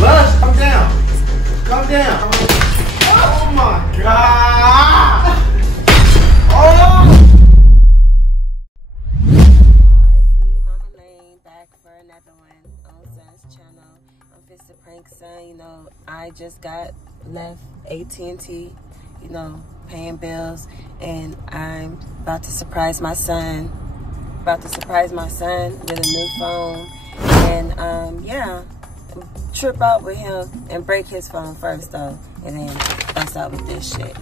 Lush, come down. Come down. Oh my God. Oh. It's me, Mama Lane, back for another one on Son's channel. I'm Fist to Prank Son. You know, I just got left AT&T, you know, paying bills, and I'm about to surprise my son. About to surprise my son with a new phone, and yeah, trip out with him and break his phone first though, and then bust out with this shit.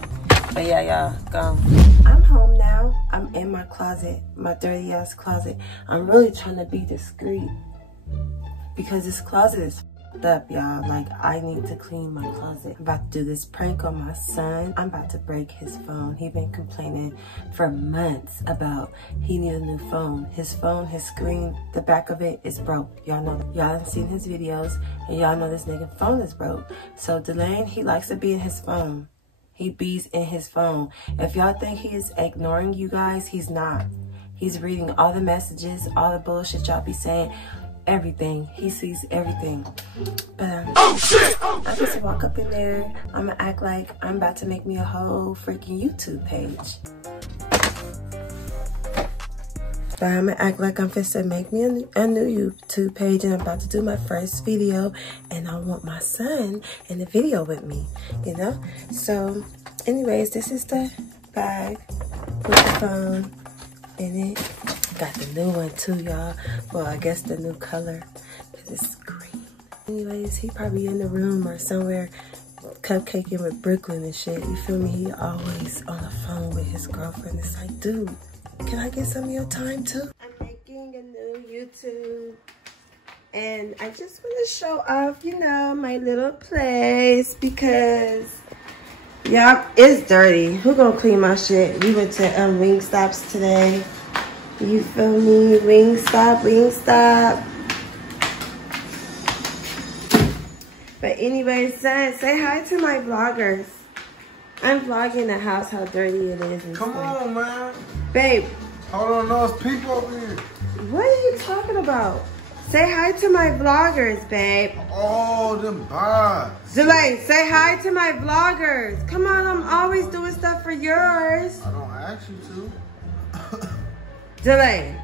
But yeah, y'all, go. I'm home now. I'm in my closet, my dirty ass closet. I'm really trying to be discreet because this closet is f***ed up, y'all. Like, I need to clean my closet. I'm about to do this prank on my son. I'm about to break his phone. He been complaining for months about he need a new phone. His phone, his screen, the back of it is broke. Y'all know that. Y'all done seen his videos, and y'all know this nigga phone is broke. So Delane, he likes to be in his phone. He bees in his phone. If y'all think he is ignoring you guys, he's not. He's reading all the messages, all the bullshit y'all be saying. Everything. He sees everything. But oh shit! Oh, I just walk up in there. I'm gonna act like I'm about to make me a whole freaking YouTube page. But I'm gonna act like I'm finna make me a new YouTube page, and I'm about to do my first video, and I want my son in the video with me, you know? So, anyways, this is the bag with the phone in it. Got the new one too, y'all. Well, I guess the new color, because it's green. Anyways, he probably in the room or somewhere cupcaking with Brooklyn and shit. You feel me? He always on the phone with his girlfriend. It's like, dude, can I get some of your time too? I'm making a new YouTube, and I just want to show off, you know, my little place because, yeah, it's dirty. Who gonna clean my shit? We went to Wingstops today. You feel me? Wingstop, Wingstop. But anyways, son, say hi to my vloggers. I'm vlogging the house, how dirty it is. And come stuff. on, man. Babe. Hold on, there's people over here. What are you talking about? Say hi to my vloggers, babe. Oh, them bots. Delane, say hi to my vloggers. Come on, I'm always doing stuff for yours. I don't ask you to. Delane,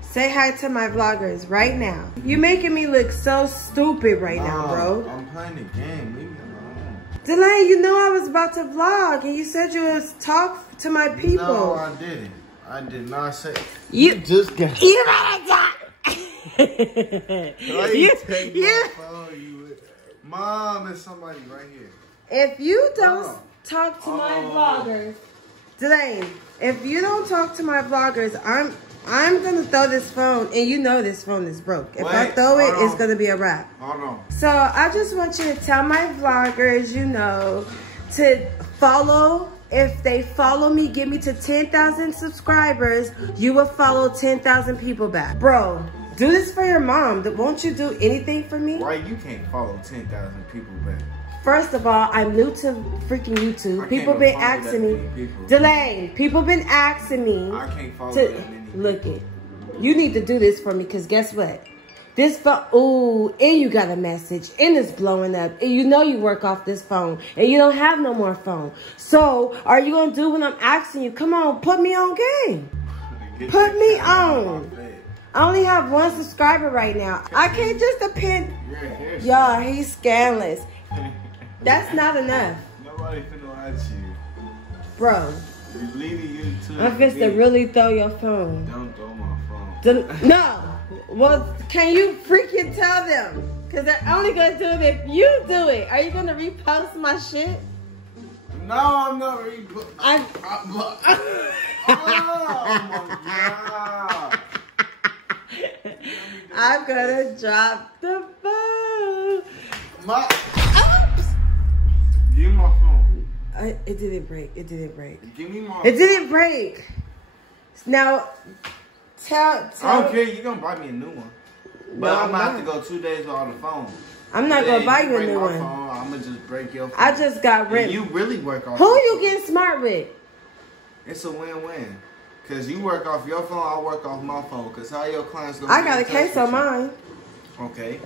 say hi to my vloggers right now. You're making me look so stupid right now, bro. I'm playing the game. Leave me alone. Delane, you know I was about to vlog, and you said you was talk to my people. No, I didn't. I did not say. You just got. You better talk. You take my phone. Mom, there's somebody right here. If you don't talk to my vloggers, Delane, if you don't talk to my vloggers, I'm gonna throw this phone, and you know this phone is broke. If I throw it, it's gonna be a wrap. Hold on. So I just want you to tell my vloggers, you know, to follow. If they follow me, get me to 10,000 subscribers, you will follow 10,000 people back. Bro, do this for your mom. Won't you do anything for me? Why you can't follow 10,000 people back? First of all, I'm new to freaking YouTube. People been asking me. Delane, people been asking me. I can't follow that many people. Look it. You need to do this for me, because guess what? This phone, ooh, and you got a message, and it's blowing up, and you know you work off this phone, and you don't have no more phone. So, are you gonna do what I'm asking you? Come on, put me on game. Put me on. I only have 1 subscriber right now. I can't just depend. Y'all, he's scandalous. That's not enough. Nobody finna watch you. Bro. You're leaving YouTube. I'm just to really throw your phone. Don't throw my phone. No. Well, can you freaking tell them? Because they're only going to do it if you do it. Are you going to repost my shit? No, I'm not reposting. Oh my God. I'm going to drop the phone. Oops. Give me my phone. It didn't break. It didn't break. Give me my phone. It didn't break. Now, tell. I don't care. You're going to buy me a new one. But No, I'm going to have to go 2 days without the phone. I'm not going to buy you a new one. I'm going to just break your phone. I just got rid. You really work off. Who you getting smart with? It's a win-win. Because you work off your phone, I work off my phone. Because how your clients going I got a case on mine. Okay.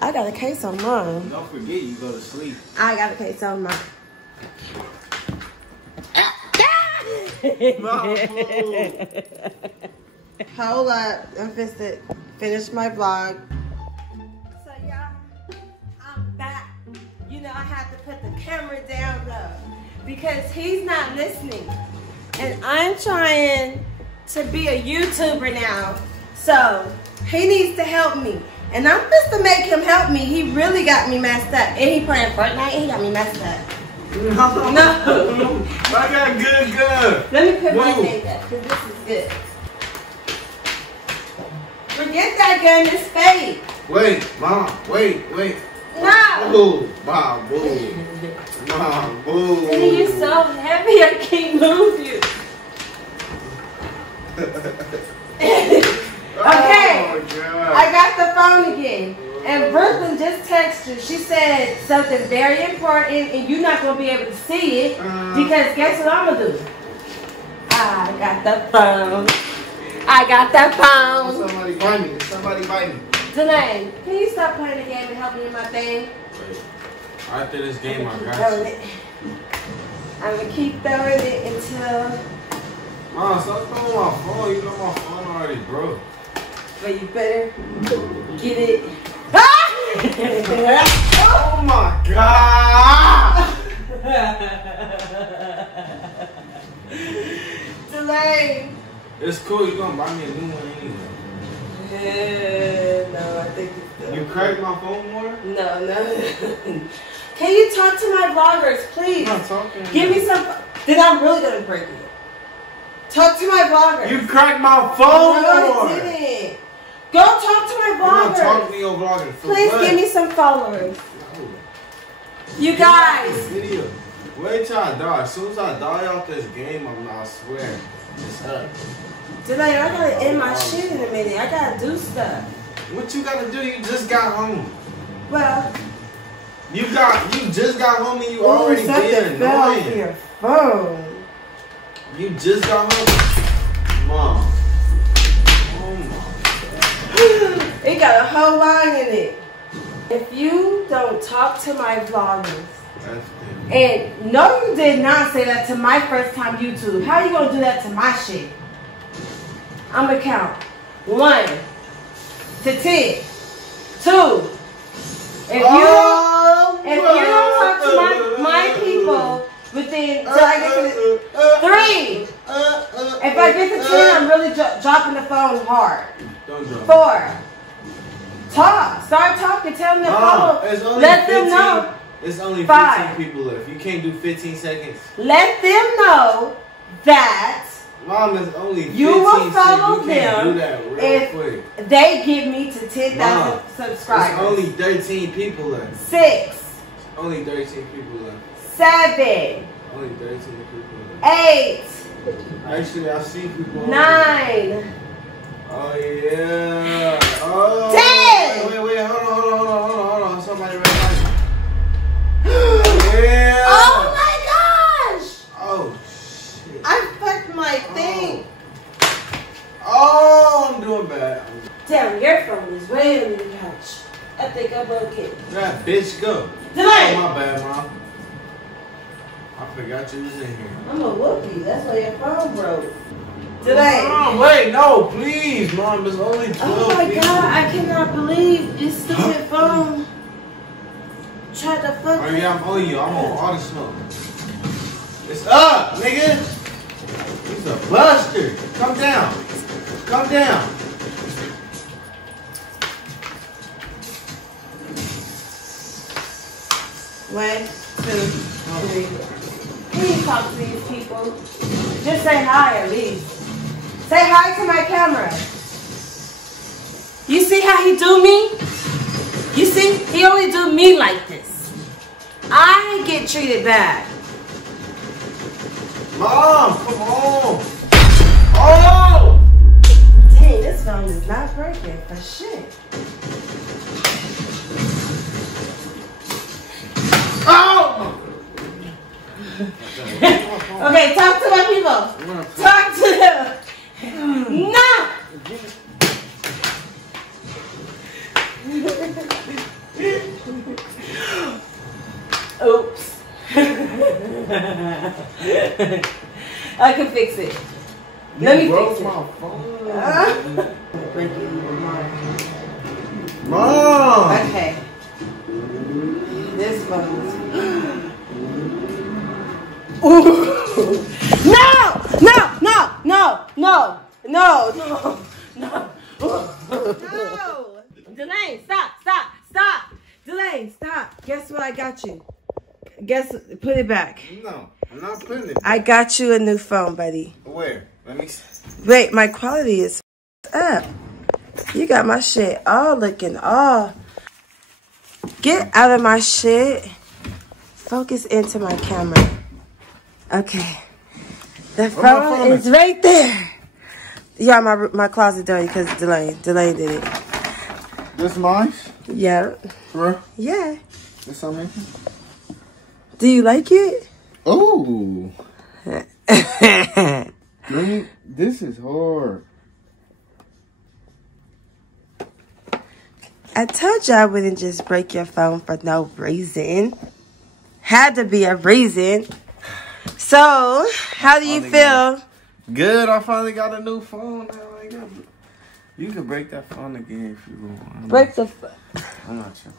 I got a case on mine. Don't forget, you go to sleep. I got a case on mine. Hold up. I'm finna finish my vlog. So y'all, I'm back. You know I have to put the camera down though because he's not listening. And I'm trying to be a YouTuber now. So he needs to help me. And I'm supposed to make him help me. He really got me messed up. And he playing Fortnite and he got me messed up. No. I got good. Let me put my thing up because this is good. Forget that gun, it's fake. Wait, Mom, wait. No. Boo, Mom, boo. Mom, boo. And you're so heavy, I can't move you. Okay, God. I got the phone again. And Brooklyn just texted you. She said something very important and you're not going to be able to see it because guess what I'm going to do? I got the phone. Somebody bite me. Danae, can you stop playing the game and help me in my thing? Wait. After this game, I got you. I'm going to keep throwing it until... Mom, stop throwing my phone. You know my phone already broke. But you better get it. Oh my God! Delay. It's cool. You're going to buy me a new one anyway. No, I think it's still. You cracked my phone more? No. Can you talk to my vloggers, please? I'm not talking. Give me some. Then I'm really going to break it. Talk to my vloggers. You cracked my phone more. I didn't. Go talk to my I'm not vloggers. talking to your vloggers. Please give me some followers. No. You guys. Video. Wait till I die. As soon as I die off this game, I swear. It's up. Delay, I gotta end my shit in a minute. I gotta do stuff. What you gotta do? You just got home. Well, You just got home and you already been fell off annoying. your phone. You just got home. Mom. Oh my. It got a whole line in it. If you don't talk to my vloggers, and no, you did not say that to my first time YouTube. How you gonna do that to my shit? I'm gonna count 1 to 10, 2. If you don't talk to my people within till I get to 3. If I get to 10, I'm really dropping the phone hard. 4. Talk. Start talking. Tell them to follow. Let them know. It's only 15 5. people left. You can't do 15 seconds. Let them know that Mom, it's only 15 you will follow you can't them do that real if quick. they give me to 10,000 subscribers. It's only 13 people left. 6. Only 13 people left. 7. Only 13 people left. 8. Actually, I see people. 9. Oh, yeah. Oh, 10. Wait. Hold on. Somebody right now. Yeah. Oh my gosh. Oh, shit. I fucked my thing. Oh, I'm doing bad. Damn, your phone is way under the couch. I think I broke it. That bitch go. Delay. Oh, my bad, Mom. I forgot you was in here. I'm a whoopie. That's why your phone broke. Delay. Mom, wait, no, please, Mom. There's only 12 Oh my people. god, I cannot believe this stupid phone tried to fuck Oh, me. yeah, I'm on you. I'm on all the smoke. It's up, nigga. He's a buster. Come down. Come down. One, 2, 3. Can you talk to these people? Just say hi at least. Say hi to my camera. You see how he do me? You see? He only do me like this. I get treated bad. Mom, come on. Oh! Dang, this phone is not working for shit. Oh! Okay, talk to my people. Talk to them. No! I can fix it. Let me fix it. My phone. Break it even more. Mom. Okay. This one. No. Delane, stop. Delane, stop. Guess what I got you? Put it back. No, I'm not putting it. I got you a new phone, buddy. Where? Let me see. Wait, my quality is up. You got my shit all looking all. Get out of my shit. Focus into my camera. Okay. The phone is right there. Yeah, my closet dirty because Delane did it. This mine? Yeah. For? Yeah. This on me? Do you like it? Oh. This is hard. I told you I wouldn't just break your phone for no reason. Had to be a reason. So, how do you feel? Good. I finally got a new phone now. You can break that phone again if you want. Break the phone. I'm not sure.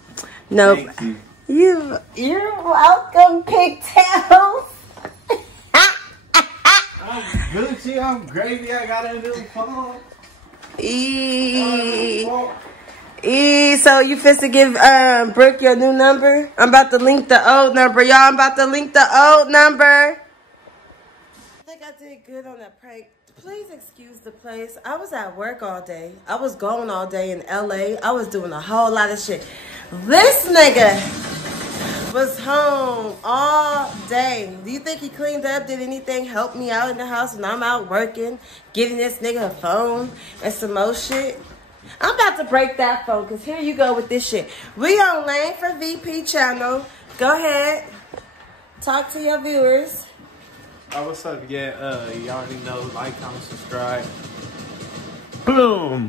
No. Thank you. You're welcome, Pigtails. I'm Gucci. I'm gravy. I got a new phone. So you fit to give Brooke your new number? I'm about to link the old number, y'all. I'm about to link the old number. I think I did good on that prank. Please excuse the place. I was at work all day. I was gone all day in LA. I was doing a whole lot of shit. This nigga was home all day. Do you think he cleaned up? Did anything help me out in the house when I'm out working? Giving this nigga a phone and some more shit? I'm about to break that phone because here you go with this shit. We on Lane for VP channel. Go ahead. Talk to your viewers. Oh, what's up? Yeah, you already know. Like, comment, subscribe. Boom.